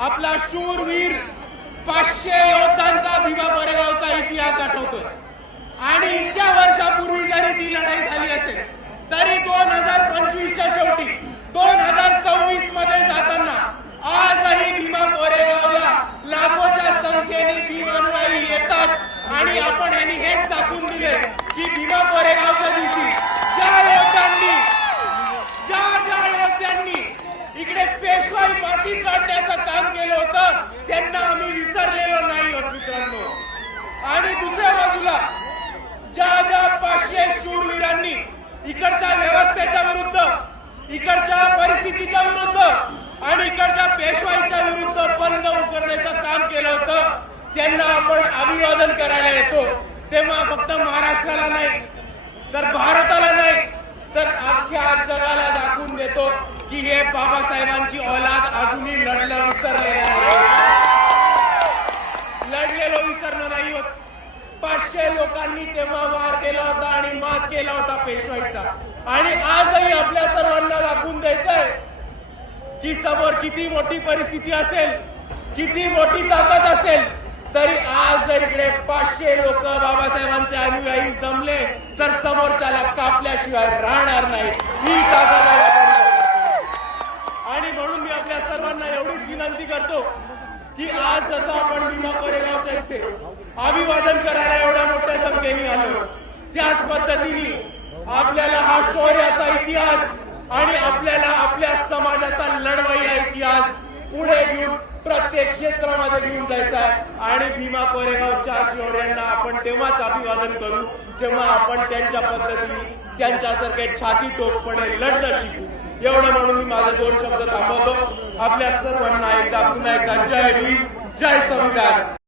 आपला शूरवीर 500 योद्धांचा भीमा कोरेगावचा इतिहास आठवतोय आणि इतक्या वर्षापूर्वी जरी ती लढाई झाली असेल तरी 2025च्या शेवटी 2026 मध्ये जाताना आजही भीमा कोरेगावला लाखोच्या संख्येने भीम अनुयायी येतात आणि आपण यांनी हेच दाखवून दिले की भीमा कोरेगावच्या दिवशी ज्या योद्ध्यांनी इकडे पेशवाई माती काढण्याचं काम केलं होतं त्यांना आम्ही विसरलेलो नाही आहोत मित्रांनो। आणि दुसऱ्या बाजूला ज्या 500 शूरवीरांनी इकडच्या व्यवस्थेच्या विरुद्ध, इकडच्या परिस्थितीच्या विरुद्ध आणि इकडच्या पेशवाईच्या विरुद्ध बंद उकरण्याचं काम केलं होतं त्यांना आपण अभिवादन करायला येतो तेव्हा फक्त महाराष्ट्राला नाही तर भारताला नाही तर अख्ख्या जगाला दाखवून देतो की हे बाबासाहेबांची औलाद अजूनही लढलेलो विसरलो नाही होत। 500 लोकांनी तेव्हा वार केला होता आणि मात केला होता पेशवाईचा आणि आजही आपल्या सर्वांना दाखवून द्यायचंय की समोर किती मोठी परिस्थिती असेल, किती मोठी ताकद असेल तरी आज जर इकडे 500 लोक बाबासाहेबांचे अनुयायी जमले तर समोरच्याला कापल्याशिवाय राहणार नाही ही ताकद आहे। आणि म्हणून मी आपल्या सर्वांना एवढीच विनंती करतो की आज जसं आपण भीमा कोरेगावच्या इथे अभिवादन करायला एवढ्या मोठ्या संख्येने आलो त्याच पद्धतीने आपल्याला हा शौर्याचा इतिहास आणि आपल्याला आपल्या समाजाचा लढवय्या इतिहास पुढे घेऊन प्रत्येक क्षेत्रामध्ये घेऊन जायचा आहे आणि भीमा कोरेगावच्या शौर्यांना आपण तेव्हाच अभिवादन करू जेव्हा आपण त्यांच्या पद्धतीने त्यांच्यासारखे छाती टोकपणे लढणं शिकू। एवढं म्हणून मी माझे 2 शब्द थांबवतो। आपल्या सर्वांना एकदा पुन्हा एकदा जय भीम, जय संविधान।